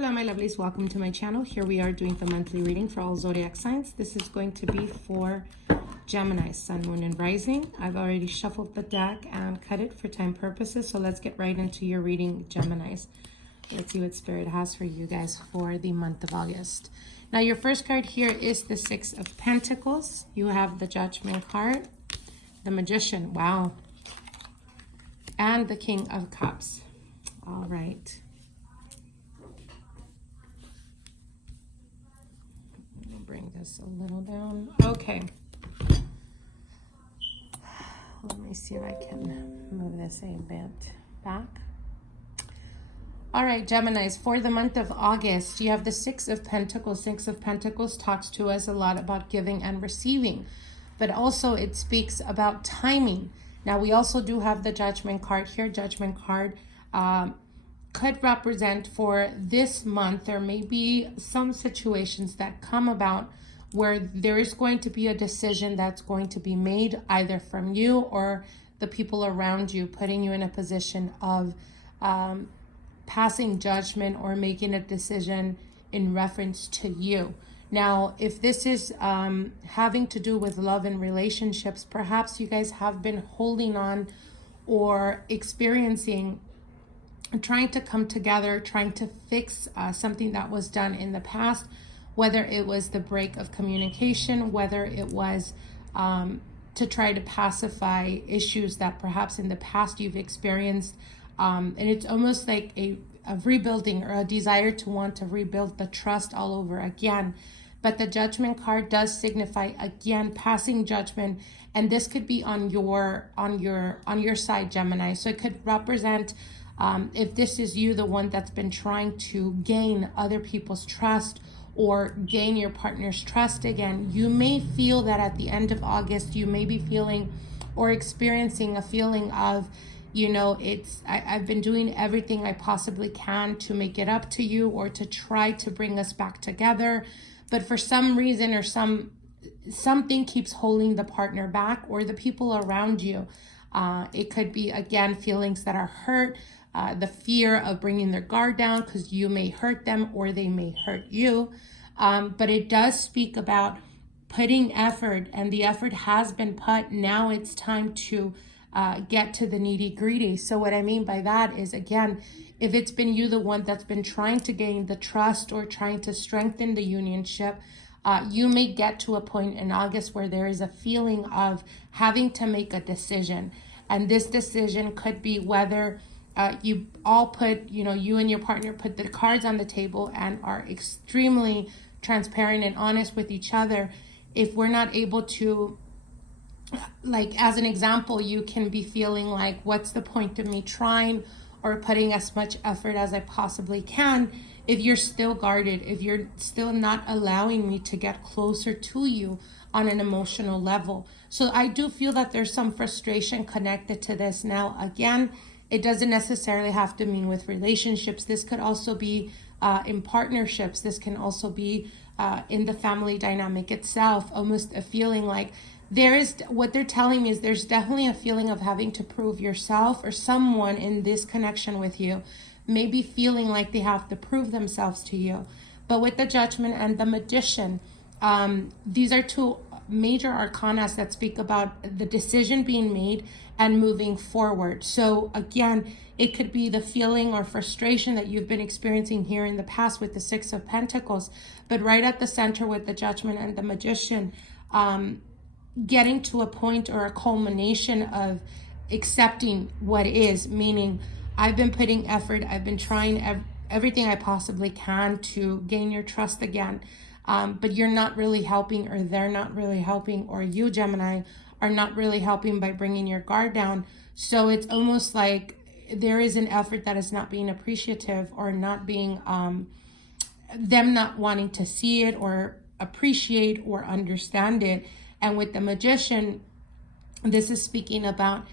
Hello my lovelies, welcome to my channel. Here we are doing the monthly reading for all zodiac signs. This is going to be for Gemini, Sun, Moon, and Rising. I've already shuffled the deck and cut it for time purposes, so let's get right into your reading, Geminis. Let's see what Spirit has for you guys for the month of August. Now your first card here is the Six of Pentacles. You have the Judgment card, the Magician, wow, and the King of Cups. All right. Bring this a little down. Okay. Let me see if I can move this a bit back. All right, Geminis, for the month of August, you have the Six of Pentacles. Six of Pentacles talks to us a lot about giving and receiving, but also it speaks about timing. Now, we also do have the Judgment card here. Judgment card could represent for this month, there may be some situations that come about where there is going to be a decision that's going to be made either from you or the people around you, putting you in a position of passing judgment or making a decision in reference to you. Now, if this is having to do with love and relationships, perhaps you guys have been holding on or experiencing trying to come together, trying to fix something that was done in the past, whether it was the break of communication, whether it was to try to pacify issues that perhaps in the past you've experienced. And it's almost like a rebuilding or a desire to want to rebuild the trust all over again. But the Judgment card does signify, again, passing judgment. And this could be on your side, Gemini. So it could represent if this is you, the one that's been trying to gain other people's trust or gain your partner's trust again, you may feel that at the end of August, you may be feeling or experiencing a feeling of, you know, I've been doing everything I possibly can to make it up to you or to try to bring us back together. But for some reason or something keeps holding the partner back or the people around you. It could be, again, feelings that are hurt, the fear of bringing their guard down because you may hurt them or they may hurt you. But it does speak about putting effort, and the effort has been put. Now it's time to get to the nitty-gritty. So what I mean by that is, again, if it's been you, the one that's been trying to gain the trust or trying to strengthen the unionship, you may get to a point in August where there is a feeling of having to make a decision. And this decision could be whether you all put, you and your partner put the cards on the table and are extremely transparent and honest with each other. If we're not able to, like, as an example, you can be feeling like, what's the point of me trying or putting as much effort as I possibly can if you're still guarded, if you're still not allowing me to get closer to you on an emotional level. So I do feel that there's some frustration connected to this. Now, again, it doesn't necessarily have to mean with relationships. This could also be in partnerships. This can also be in the family dynamic itself, almost a feeling like what they're telling me is there's definitely a feeling of having to prove yourself, or someone in this connection with you maybe feeling like they have to prove themselves to you. But with the Judgment and the Magician, these are two major arcanas that speak about the decision being made and moving forward. So again, it could be the feeling or frustration that you've been experiencing here in the past with the Six of Pentacles, but right at the center with the Judgment and the Magician, getting to a point or a culmination of accepting what is, meaning I've been putting effort, I've been trying everything I possibly can to gain your trust again. But you're not really helping, or they're not really helping, or you, Gemini, are not really helping by bringing your guard down. So it's almost like there is an effort that is not being appreciative, or not being, them not wanting to see it or appreciate or understand it. And with the Magician, this is speaking about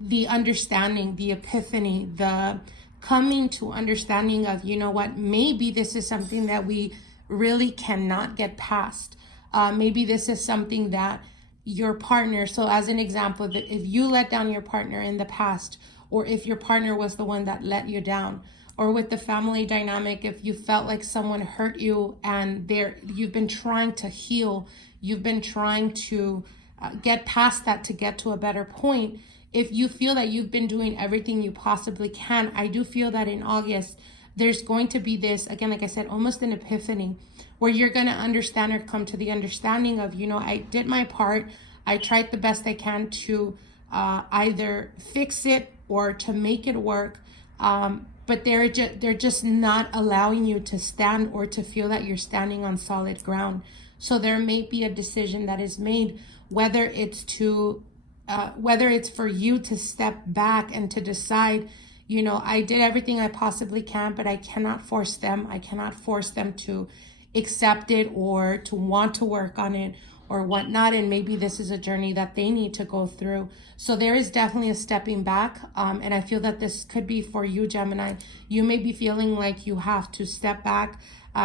the understanding, the epiphany, the coming to understanding of, you know what, maybe this is something that we really cannot get past. Maybe this is something that your partner, so as an example, if you let down your partner in the past, or if your partner was the one that let you down, or with the family dynamic, if you felt like someone hurt you and you've been trying to heal, you've been trying to get past that to get to a better point. If you feel that you've been doing everything you possibly can, I do feel that in August, there's going to be this, again, like I said, almost an epiphany where you're going to understand or come to the understanding of, you know, I did my part. I tried the best I can to either fix it or to make it work. But they're just not allowing you to stand or to feel that you're standing on solid ground. So there may be a decision that is made, whether it's for you to step back and to decide, you know, I did everything I possibly can, but I cannot force them. I cannot force them to accept it or to want to work on it or whatnot. And maybe this is a journey that they need to go through. So there is definitely a stepping back. And I feel that this could be for you, Gemini. You may be feeling like you have to step back.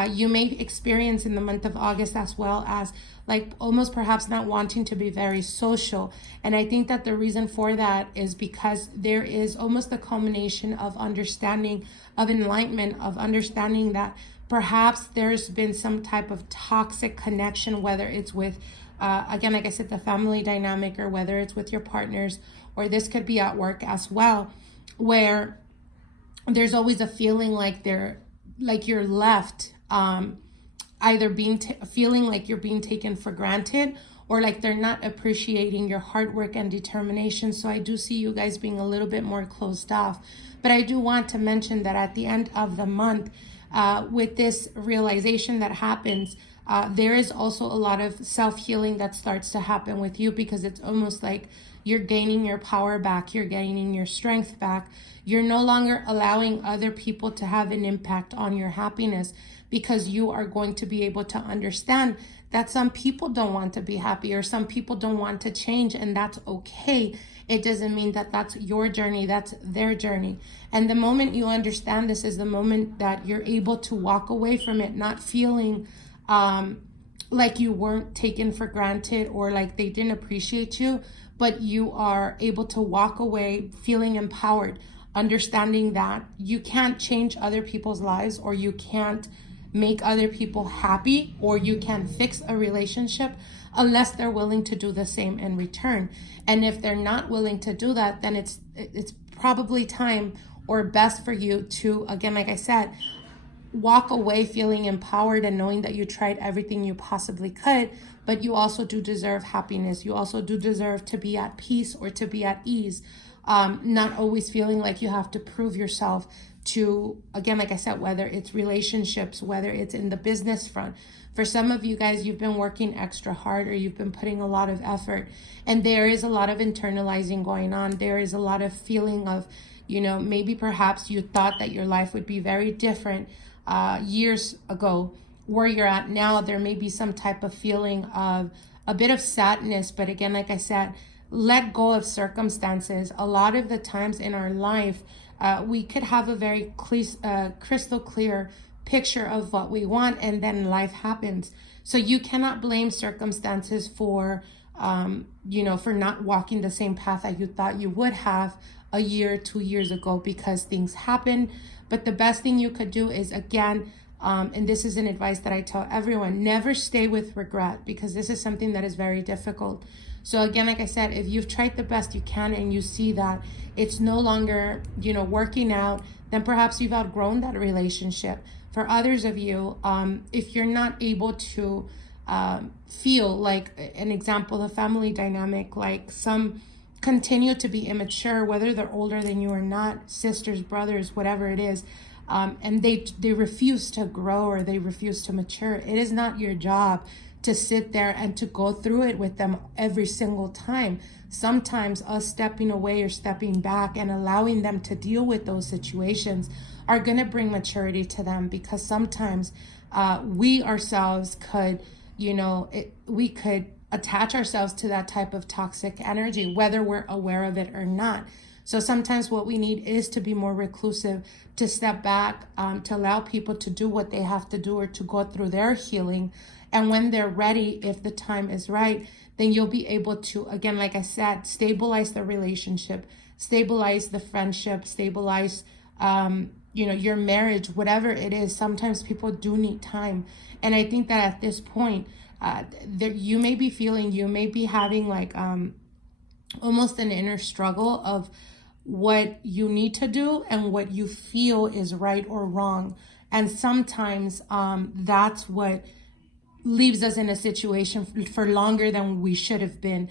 You may experience in the month of August as well as like almost perhaps not wanting to be very social. And I think that the reason for that is because there is almost the culmination of understanding, of enlightenment, of understanding that perhaps there's been some type of toxic connection, whether it's with, again, like I said, the family dynamic, or whether it's with your partners, or this could be at work as well, where there's always a feeling like you're left, either feeling like you're being taken for granted, or like they're not appreciating your hard work and determination. So I do see you guys being a little bit more closed off. But I do want to mention that at the end of the month, with this realization that happens, there is also a lot of self-healing that starts to happen with you, because it's almost like you're gaining your power back, you're gaining your strength back. You're no longer allowing other people to have an impact on your happiness, because you are going to be able to understand that some people don't want to be happy, or some people don't want to change, and that's okay. It doesn't mean that that's your journey, that's their journey. And the moment you understand this is the moment that you're able to walk away from it, not feeling like you weren't taken for granted or like they didn't appreciate you, but you are able to walk away feeling empowered, understanding that you can't change other people's lives, or you can't make other people happy, or you can fix a relationship unless they're willing to do the same in return. And if they're not willing to do that, then it's probably time or best for you to, again, like I said, walk away feeling empowered and knowing that you tried everything you possibly could. But you also do deserve happiness. You also do deserve to be at peace or to be at ease, not always feeling like you have to prove yourself to, again, like I said, whether it's relationships, whether it's in the business front. For some of you guys, you've been working extra hard, or you've been putting a lot of effort, and there is a lot of internalizing going on. There is a lot of feeling of, you know, maybe perhaps you thought that your life would be very different years ago. Where you're at now, there may be some type of feeling of a bit of sadness. But again, like I said, let go of circumstances. A lot of the times in our life, we could have a very crystal clear picture of what we want, and then life happens. So you cannot blame circumstances for, for not walking the same path that you thought you would have a year, 2 years ago, because things happen. But the best thing you could do is, again, and this is an advice that I tell everyone, never stay with regret, because this is something that is very difficult. So again, like I said, if you've tried the best you can and you see that it's no longer, working out, then perhaps you've outgrown that relationship. For others of you, if you're not able to feel like, an example, the family dynamic, like some continue to be immature, whether they're older than you or not, sisters, brothers, whatever it is, and they refuse to grow or they refuse to mature. It is not your job to sit there and to go through it with them every single time. Sometimes us stepping away or stepping back and allowing them to deal with those situations are going to bring maturity to them, because sometimes we ourselves could, we could attach ourselves to that type of toxic energy, whether we're aware of it or not. So sometimes what we need is to be more reclusive, to step back, to allow people to do what they have to do or to go through their healing. And when they're ready, if the time is right, then you'll be able to, again, like I said, stabilize the relationship, stabilize the friendship, stabilize, you know, your marriage, whatever it is, sometimes people do need time. And I think that at this point, you may be feeling, you may be having like almost an inner struggle of what you need to do and what you feel is right or wrong. And sometimes that's what leaves us in a situation for longer than we should have been,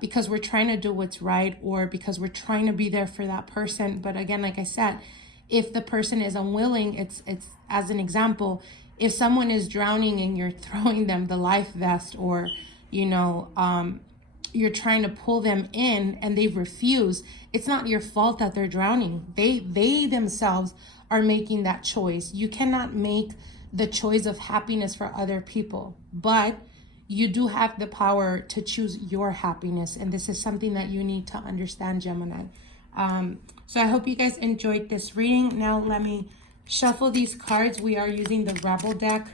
because we're trying to do what's right, or because we're trying to be there for that person. But again, like I said, if the person is unwilling, it's as an example, if someone is drowning and you're throwing them the life vest, or, you know, you're trying to pull them in and they refuse, it's not your fault that they're drowning. They themselves are making that choice. You cannot make the choice of happiness for other people, but you do have the power to choose your happiness. And this is something that you need to understand, Gemini. So I hope you guys enjoyed this reading. Now let me shuffle these cards. We are using the Rebel deck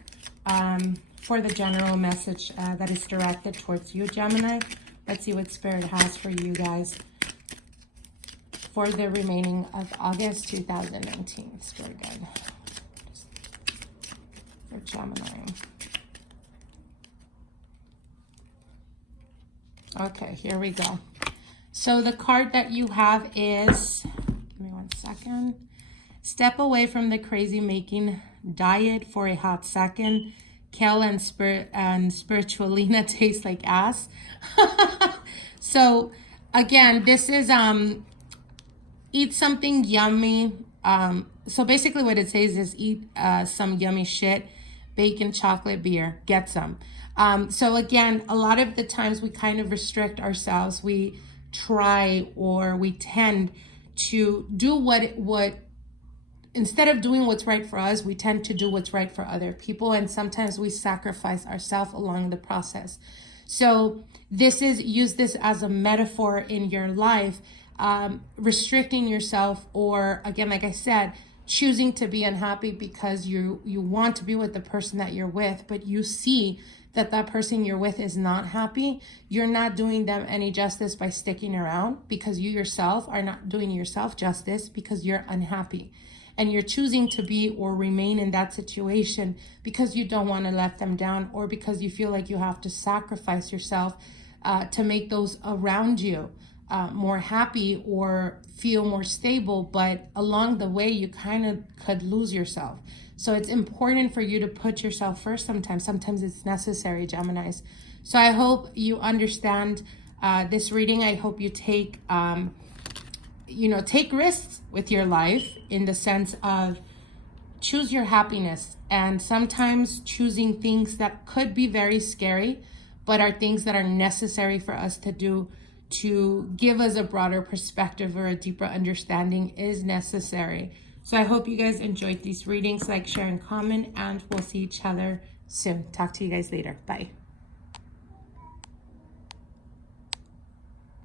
for the general message that is directed towards you, Gemini. Let's see what Spirit has for you guys for the remaining of August 2019. It's very good. For Gemini. Okay, here we go. So the card that you have is, give me 1 second. Step away from the crazy making diet for a hot second. Kale and spiritualina taste like ass. So again, this is eat something yummy. So basically what it says is eat some yummy shit, bacon, chocolate, beer, get some. So again, a lot of the times we kind of restrict ourselves. We try, or we tend to do what instead of doing what's right for us, we tend to do what's right for other people. And sometimes we sacrifice ourselves along the process. So use this as a metaphor in your life, restricting yourself, or again, like I said, choosing to be unhappy because you want to be with the person that you're with, but you see that that person you're with is not happy. You're not doing them any justice by sticking around, because you yourself are not doing yourself justice because you're unhappy. And you're choosing to be or remain in that situation because you don't want to let them down, or because you feel like you have to sacrifice yourself to make those around you more happy or feel more stable. But along the way, you kind of could lose yourself. So it's important for you to put yourself first sometimes. Sometimes it's necessary, Geminis. So I hope you understand this reading. I hope you take take risks with your life, in the sense of choose your happiness. And sometimes choosing things that could be very scary, but are things that are necessary for us to do to give us a broader perspective or a deeper understanding is necessary. So I hope you guys enjoyed these readings. Like, share, and comment, and we'll see each other soon. Talk to you guys later. Bye.